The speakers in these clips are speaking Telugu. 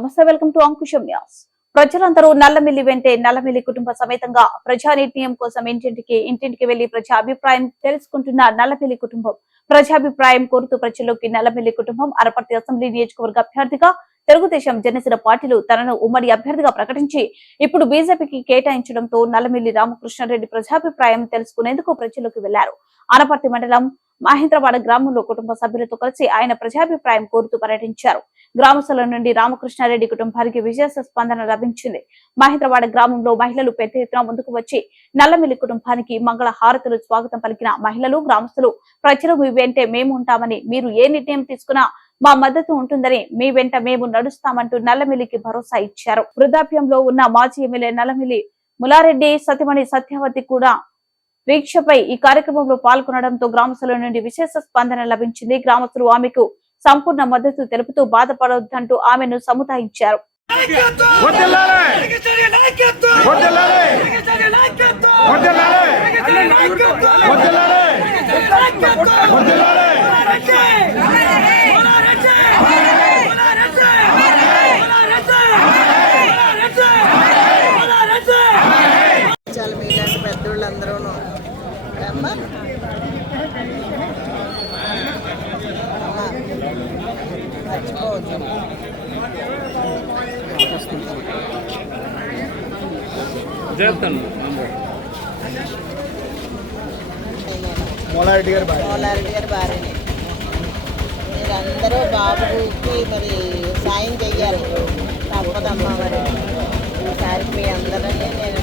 నమస్తే వెల్కమ్ టు అంకుశం న్యూస్. ప్రజలందరూ నల్లమిల్లి వెంటే నల్లమిల్లి కుటుంబ సమేతంగా ప్రజానిర్ణయం కోసం ఇంటింటికి ఇంటింటికి వెళ్ళి ప్రజా అభిప్రాయం తెలుసుకుంటున్న నల్లమిల్లి కుటుంబం. ప్రజాభిప్రాయం కోరుతూ ప్రజల్లోకి నల్లమిల్లి కుటుంబం అరపర్తి అసెంబ్లీ నియోజకవర్గ అభ్యర్థిగా తెలుగుదేశం జనసేన పార్టీలు తనను ఉమ్మడి అభ్యర్థిగా ప్రకటించి ఇప్పుడు బీజేపీకి కేటాయించడంతో నల్లమిల్లి రామకృష్ణారెడ్డి ప్రజాభిప్రాయం తెలుసుకునేందుకు ప్రజల్లోకి వెళ్ళారు. అనపర్తి మండలం మహేంద్రవాడ గ్రామంలో కుటుంబ సభ్యులతో కలిసి ఆయన ప్రజాభిప్రాయం కోరుతూ పర్యటించారు. గ్రామస్తుల నుండి రామకృష్ణారెడ్డి కుటుంబానికి విశేష స్పందన లభించింది. మహేంద్రవాడ గ్రామంలో మహిళలు పెద్ద ఎత్తున ముందుకు వచ్చి నల్లమిల్లి కుటుంబానికి మంగళ హారతులు స్వాగతం పలికిన మహిళలు గ్రామస్తులు ప్రజలు మీ వెంటే మేము ఉంటామని మీరు ఏ నిర్ణయం తీసుకున్నా మా మద్దతు ఉంటుందని మీ వెంట మేము నడుస్తామంటూ నల్లమిల్లికి భరోసా ఇచ్చారు. వృద్ధాప్యంలో ఉన్న మాజీ ఎమ్మెల్యే నల్లమిల్లి ములారెడ్డి సతిమణి సత్యవతి కూడా దీక్షపై ఈ కార్యక్రమంలో పాల్గొనడంతో గ్రామస్తుల నుండి విశేష స్పందన లభించింది. గ్రామస్తులు ఆమెకు సంపూర్ణ మద్దతు తెలుపుతూ బాధపడొద్దంటూ ఆమెను సముదాయించారు. చెప్తాను మొలారెడ్డి గారు బాయ్ మోలారెడ్డి గారి భార్యని. మీరందరూ బాబుకి మరి సాయం చెయ్యాలి. తప్పదమ్మా మరి. ఈసారి మీ అందరినీ నేను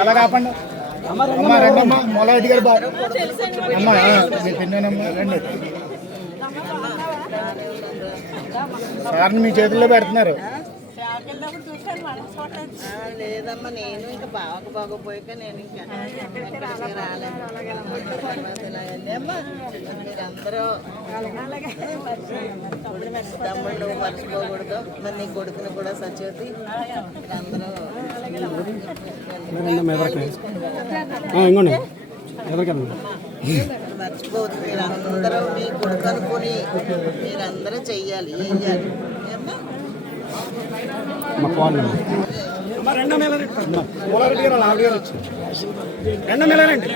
అలా కాపండి అమ్మ రండి అమ్మా మొలారెడ్డి గారు బాయ్ అమ్మ మీ పిన్ననమ్మా రండి సార్ని మీ చేతుల్లో పెడుతున్నారు. లేదమ్మా నేను ఇంకా బాగా బాగోపోయాక నేను ఇంకా అమ్మా మీరందరూ తమ్ముళ్ళు మర్చిపోకూడదు. మరి నీ కొడుకుని కూడా సచివతి మీరందరూ మర్చిపోవద్దు. మీరందరూ మీ కొడుకు అనుకుని మీరందరూ చెయ్యాలి వేయాలి ఏమ్మా మా ఫోన్ మొలారెడ్డి గారు ఆవిడ గారు వచ్చి రెండు మిలానండి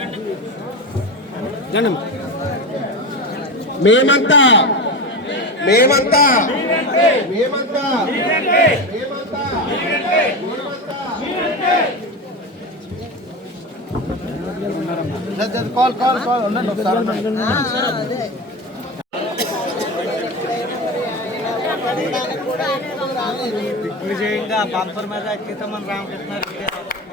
రండి. మేమంతా మేమంతా మేమంతా మేమంతా. కాల్ కాల్ కాల్ ఉండండి ఒకసారి दिग्विजयंगा बांपर मैदान तिथं पण रामकृष्ण